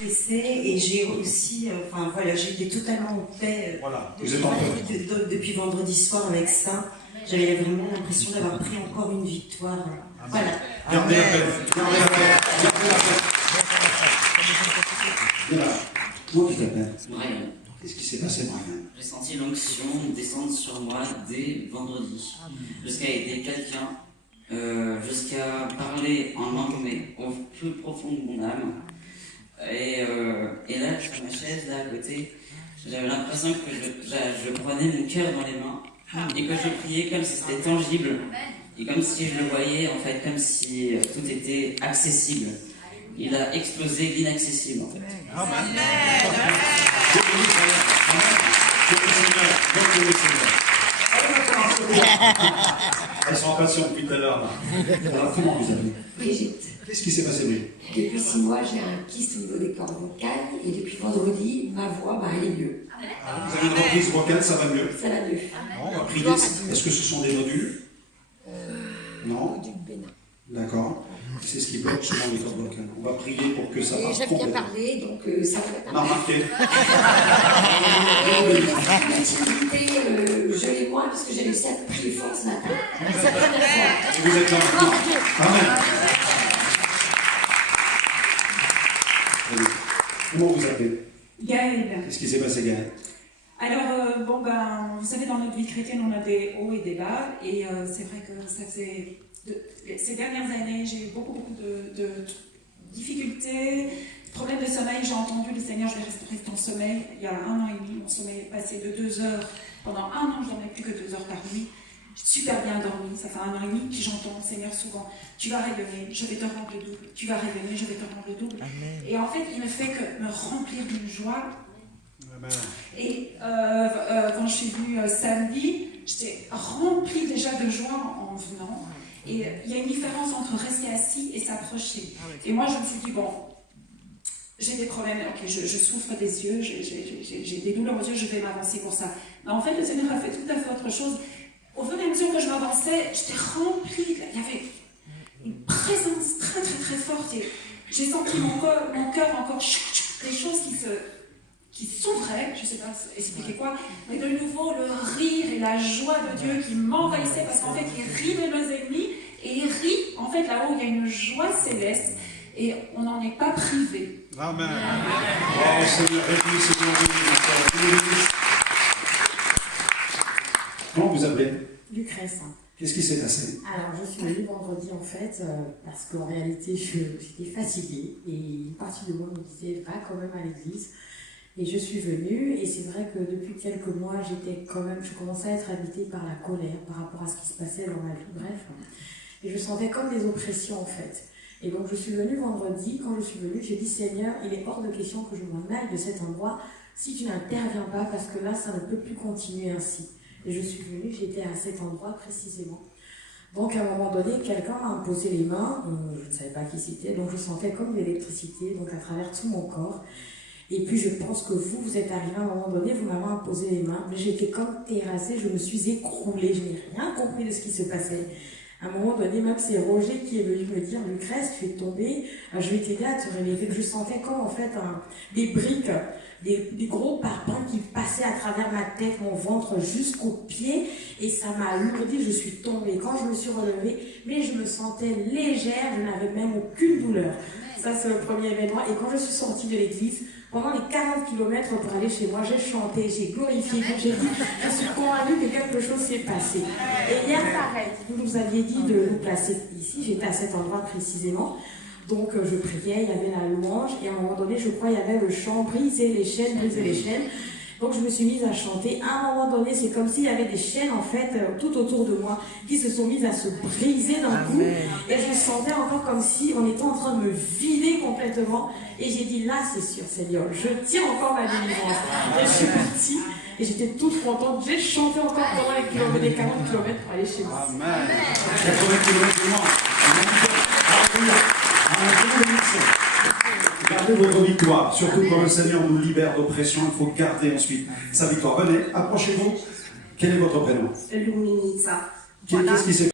stressée et j'ai aussi, enfin voilà, j'ai été totalement en paix voilà. Vous êtes en paix. depuis vendredi soir avec ça. J'avais vraiment l'impression d'avoir pris encore une victoire. Voilà. Gardez la paix. Gardez la paix. Gardez la paix. Voilà. Comment tu t'appelles? Brian. Qu'est-ce qui s'est passé, Brian? J'ai senti l'onction descendre sur moi dès vendredi, jusqu'à aider quelqu'un, jusqu'à parler en langue, mais au plus profond de mon âme. Et là, sur ma chaise, là à côté, j'avais l'impression que je prenais mon cœur dans les mains et que je priais comme si c'était tangible et comme si je le voyais, en fait, comme si tout était accessible. Il a explosé l'inaccessible, en fait. Amen. Elles sont en passion depuis tout à l'heure. Alors, comment vous appelez? Brigitte. Qu'est-ce qui s'est passé, Brigitte? Depuis 6 mois, j'ai un kyste au niveau des cordes vocales et depuis vendredi, ma voix, elle est mieux. Vous avez une reprise vocale, ça va mieux? Ça va mieux. On va prier. Est-ce que ce sont des nodules? Non. D'accord. C'est ce qui bloque souvent les cordes vocales. On va prier pour que ça parte. J'aime bien parler, donc ça va être on a remarqué. L'intimité, je l'ai moins parce que j'ai réussi à prier fort ce matin. C'est la première fois. Et vous êtes là maintenant. Amen. Allez. Comment vous appelez? Gaëlle. Qu'est-ce qui s'est passé, Gaëlle? Alors, vous savez, dans notre vie chrétienne, on a des hauts et des bas, et c'est vrai que ça faisait... ces dernières années, j'ai eu beaucoup de difficultés, problèmes de sommeil. J'ai entendu le Seigneur, je vais rester en sommeil. Il y a 1 an et demi, mon sommeil est passé de 2 heures. Pendant 1 an, je ne dormais plus que 2 heures par nuit. J'ai super bien dormi. Ça fait 1 an et demi que j'entends le Seigneur souvent. Tu vas rayonner, je vais te rendre le double. Tu vas rayonner, je vais te rendre le double. Amen. Et en fait, il ne fait que me remplir d'une joie. Amen. Et quand je suis venue samedi, j'étais remplie déjà de joie en venant. Et il y a une différence entre rester assis et s'approcher. Et moi, je me suis dit, bon, j'ai des problèmes, ok, je souffre des yeux, j'ai des douleurs aux yeux, je vais m'avancer pour ça. Mais en fait, le Seigneur a fait tout à fait autre chose. Au fur et à mesure que je m'avançais, j'étais remplie, il y avait une présence très très très forte. Et j'ai senti mon cœur encore, des choses qui s'ouvraient, je ne sais pas expliquer quoi, mais de nouveau le rire et la joie de Dieu qui m'envahissait, parce qu'en fait il rit de nos ennemis, et il rit, en fait là-haut il y a une joie céleste, et on n'en est pas privé. Amen. Oh Seigneur, comment vous appelez? Lucrèce. Qu'est-ce qui s'est passé? Alors, je suis venue vendredi en fait, parce qu'en réalité, j'étais fatiguée et une partie de moi me disait va quand même à l'église. Et je suis venue, et c'est vrai que depuis quelques mois, je commençais à être habitée par la colère par rapport à ce qui se passait dans ma vie, bref. Et je sentais comme des oppressions en fait. Et donc je suis venue vendredi, quand je suis venue, j'ai dit Seigneur, il est hors de question que je m'en aille de cet endroit si tu n'interviens pas, parce que là, ça ne peut plus continuer ainsi. Et je suis venue, j'étais à cet endroit précisément. Donc à un moment donné, quelqu'un m'a posé les mains, je ne savais pas qui c'était, donc je sentais comme de l'électricité, donc à travers tout mon corps. Et puis je pense que vous êtes arrivé à un moment donné, vous m'avez imposé les mains, mais j'étais comme terrassée, je me suis écroulée, je n'ai rien compris de ce qui se passait. À un moment donné, même c'est Roger qui est venu me dire, Lucrèce, tu es tombée, je vais t'aider à te réveiller. Je sentais comme en fait des briques, des gros parpaings qui passaient à travers ma tête, mon ventre jusqu'aux pieds, et ça m'a lourdi, je suis tombée. Quand je me suis relevée, mais je me sentais légère, je n'avais même aucune douleur. Ça c'est le premier événement. Et quand je suis sortie de l'église, pendant les 40 km pour aller chez moi, j'ai chanté, j'ai glorifié, j'ai dit, je suis convaincue que quelque chose s'est passé. Et hier, pareil, vous nous aviez dit de nous placer ici, j'étais à cet endroit précisément. Donc je priais, il y avait la louange, et à un moment donné, je crois, il y avait le chant, briser les chaînes, briser les chaînes. Donc je me suis mise à chanter. À un moment donné, c'est comme s'il y avait des chaînes en fait tout autour de moi qui se sont mises à se briser d'un coup. Et je sentais encore comme si on était en train de me vider complètement. Et j'ai dit là, c'est sûr, Seigneur, je tiens encore ma délivrance. Et je suis partie et j'étais toute contente. J'ai chanté encore pendant les 40 km pour aller chez moi. Amen. 80 km de moi. Gardez votre victoire, surtout quand le Seigneur nous libère d'oppression, il faut garder ensuite sa victoire. Venez, approchez-vous. Quel est votre prénom? Luminitza. Qu'est-ce qui s'est